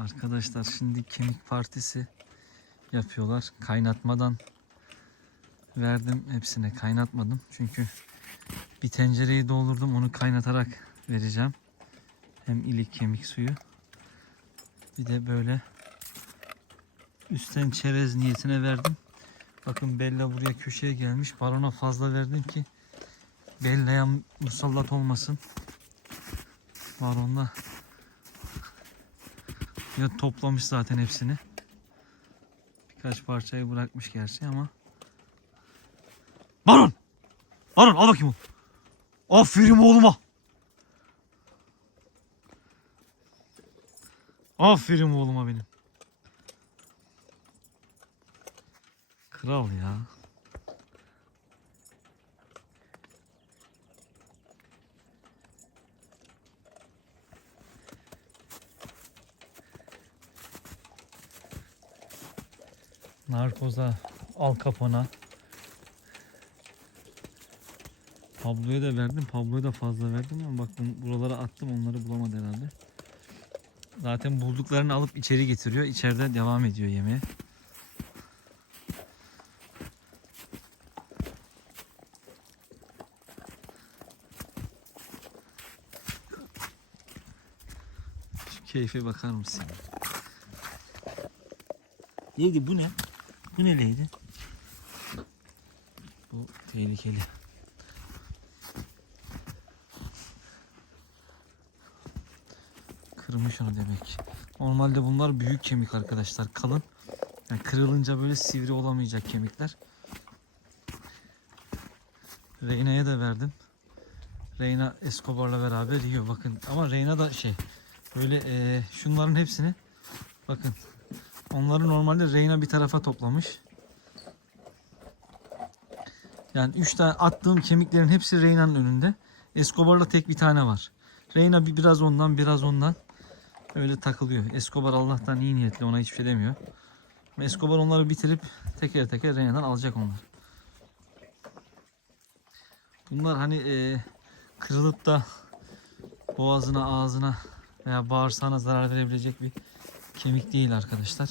Arkadaşlar şimdi kemik partisi yapıyorlar. Kaynatmadan verdim hepsine. Kaynatmadım. Çünkü bir tencereyi doldurdum. Onu kaynatarak vereceğim. Hem ilik kemik suyu. Bir de böyle üstten çerez niyetine verdim. Bakın Bella buraya köşeye gelmiş. Balona fazla verdim ki Bella'ya musallat olmasın. Baronda ya toplamış zaten hepsini. Birkaç parçayı bırakmış gerçi ama. Baron! Baron al bakayım o. Aferin oğluma. Aferin oğluma benim. Kral ya. Narkoza, Al Capone'a. Pablo'ya da verdim. Pablo'ya da fazla verdim ama bak bu- buralara attım onları bulamadı herhalde. Zaten bulduklarını alıp içeri getiriyor. İçeride devam ediyor yemeğe. Şu keyfe bakar mısın? Neydi bu ne? Bu neleydi? Bu tehlikeli. Kırmış onu demek. Normalde bunlar büyük kemik arkadaşlar. Kalın. Yani kırılınca böyle sivri olamayacak kemikler. Reyna'ya da verdim. Reyna Escobar'la beraber yiyor bakın. Ama Reyna da şey böyle eee, şunların hepsini bakın Onları normalde Reyna bir tarafa toplamış. Yani 3 tane attığım kemiklerin hepsi Reyna'nın önünde. Escobar'la tek bir tane var. Reyna bir biraz ondan biraz ondan öyle takılıyor. Escobar Allah'tan iyi niyetli ona hiçbir şey demiyor. Escobar onları bitirip teker teker Reyna'dan alacak onlar. Bunlar hani eee, kırılıp da boğazına ağzına veya bağırsağına zarar verebilecek bir kemik değil arkadaşlar.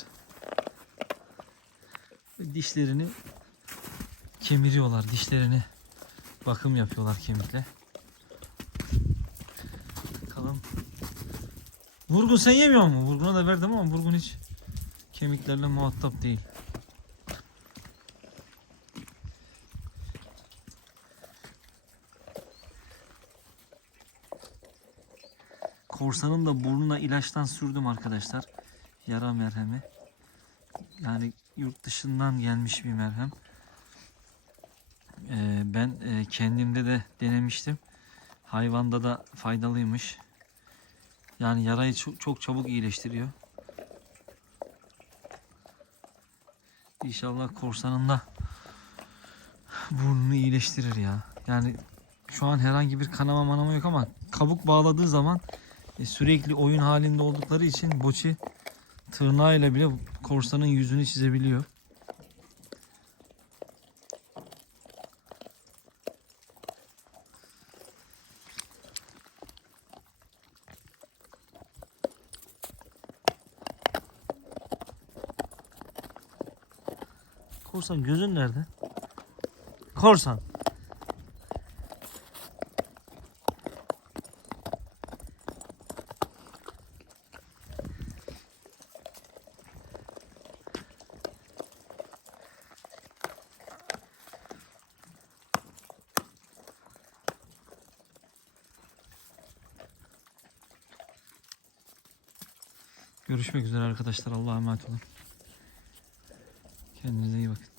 Dişlerini kemiriyorlar. Dişlerini bakım yapıyorlar kemikle. Bakalım. Vurgun sen yemiyor mu? Vurgun'a da verdim ama Vurgun hiç kemiklerle muhatap değil. Korsanın da burnuna ilaçtan sürdüm arkadaşlar. Yara merhemi. Yani yurt dışından gelmiş bir merhem. Ee, ben e, kendimde de denemiştim. Hayvanda da faydalıymış. Yani yarayı çok, çok çabuk iyileştiriyor. İnşallah korsanın da burnunu iyileştirir ya. Yani şu an herhangi bir kanama manama yok ama kabuk bağladığı zaman e, sürekli oyun halinde oldukları için boçi tırnağıyla bile korsanın yüzünü çizebiliyor. Korsan gözün nerede? Korsan. Görüşmek üzere arkadaşlar. Allah'a emanet olun. Kendinize iyi bakın.